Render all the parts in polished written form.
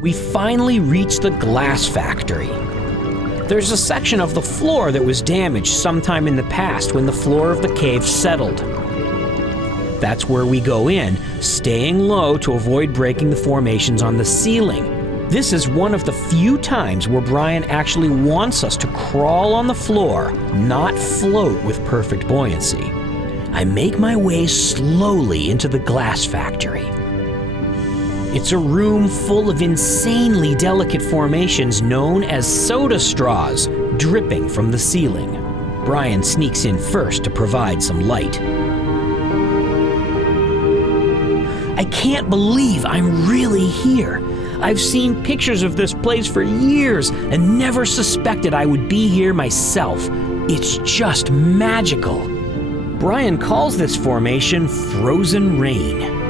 We finally reached the glass factory. There's a section of the floor that was damaged sometime in the past when the floor of the cave settled. That's where we go in, staying low to avoid breaking the formations on the ceiling. This is one of the few times where Brian actually wants us to crawl on the floor, not float with perfect buoyancy. I make my way slowly into the glass factory. It's a room full of insanely delicate formations known as soda straws, dripping from the ceiling. Brian sneaks in first to provide some light. I can't believe I'm really here. I've seen pictures of this place for years and never suspected I would be here myself. It's just magical. Brian calls this formation Frozen Rain.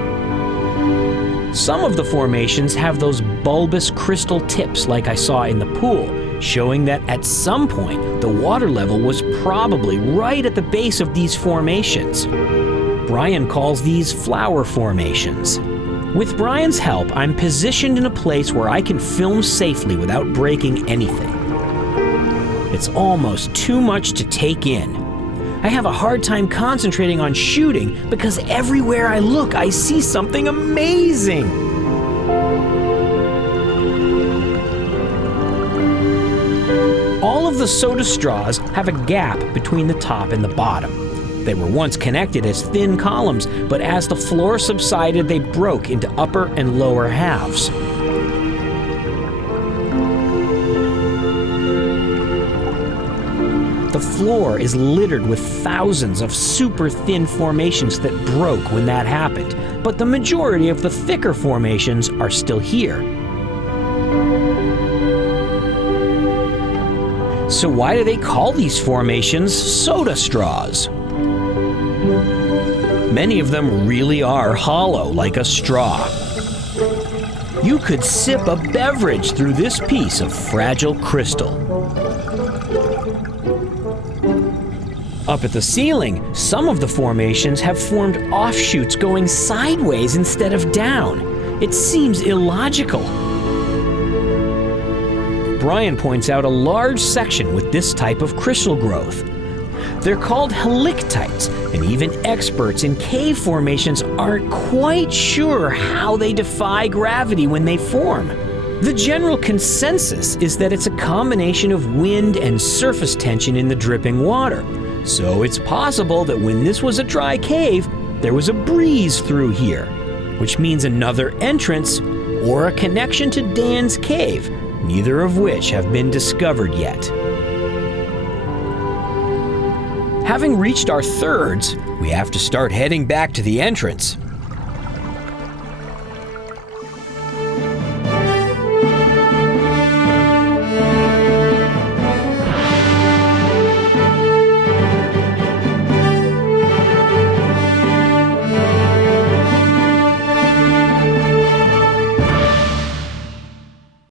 Some of the formations have those bulbous crystal tips like I saw in the pool, showing that at some point the water level was probably right at the base of these formations. Brian calls these flower formations. With Brian's help, I'm positioned in a place where I can film safely without breaking anything. It's almost too much to take in. I have a hard time concentrating on shooting because everywhere I look, I see something amazing. All of the soda straws have a gap between the top and the bottom. They were once connected as thin columns, but as the floor subsided, they broke into upper and lower halves. The floor is littered with thousands of super thin formations that broke when that happened, but the majority of the thicker formations are still here. So why do they call these formations soda straws? Many of them really are hollow, like a straw. You could sip a beverage through this piece of fragile crystal. Up at the ceiling, some of the formations have formed offshoots going sideways instead of down. It seems illogical. Brian points out a large section with this type of crystal growth. They're called helictites, and even experts in cave formations aren't quite sure how they defy gravity when they form. The general consensus is that it's a combination of wind and surface tension in the dripping water. So it's possible that when this was a dry cave, there was a breeze through here, which means another entrance or a connection to Dan's cave, neither of which have been discovered yet. Having reached our thirds, we have to start heading back to the entrance.